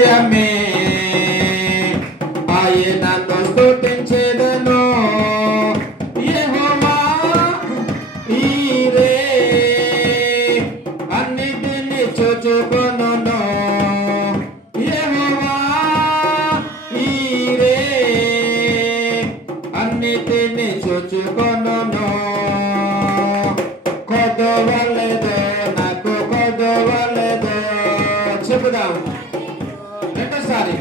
ఆశ్రయమే ఆయనను స్తుతించెదను యెహోవా ఈరే అన్నిటిని చూచుకొనును యెహోవా ఈరే అన్నిటిని చూచుకొనును కొదవలెదు నాకు కొదవలెదు చెబుదాం రెండోసారి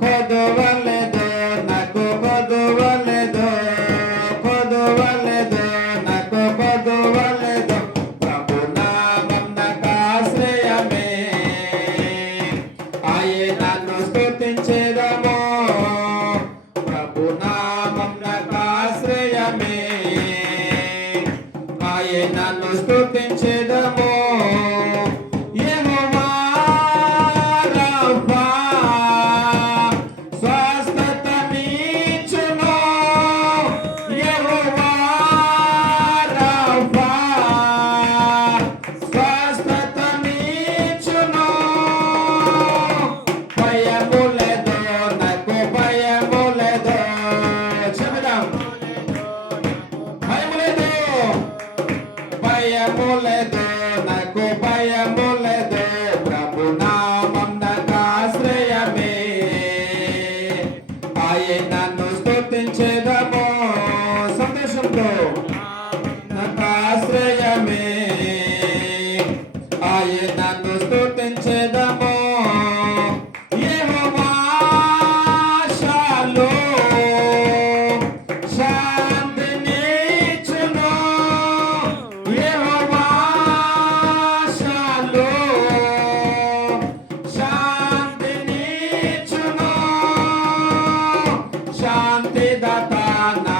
కొదవలెదు నాకు కొదవలెదు కొదవలెదు నాకు కొదవలెదు ప్రభు నామం నాకు ఆశ్రయమే ఆయనను స్తుతించెదము ప్రభు నామం నాకు ఆశ్రయమే ఆయనను స్తుతించెదము యెహోవా రఫా స్వస్థతనిచ్చును యెహోవా రఫా స్వస్థతనిచ్చును భయము లేదు నాకు భయము లేదు చెబుదాం భయము లేదు భయము లేదు నాకు భయము లేదు ప్రభు నామం నాకు ఆశ్రయమే ఆయనను స్తుతించెదము సందేశంతో నాకు ఆశ్రయమే ఆయనను స్తుతించెదము యెహోవా షాలోమ్ శాంతినిచ్చును యెహోవా షాలోమ్ శాంతినిచ్చును శాంతిదాత నా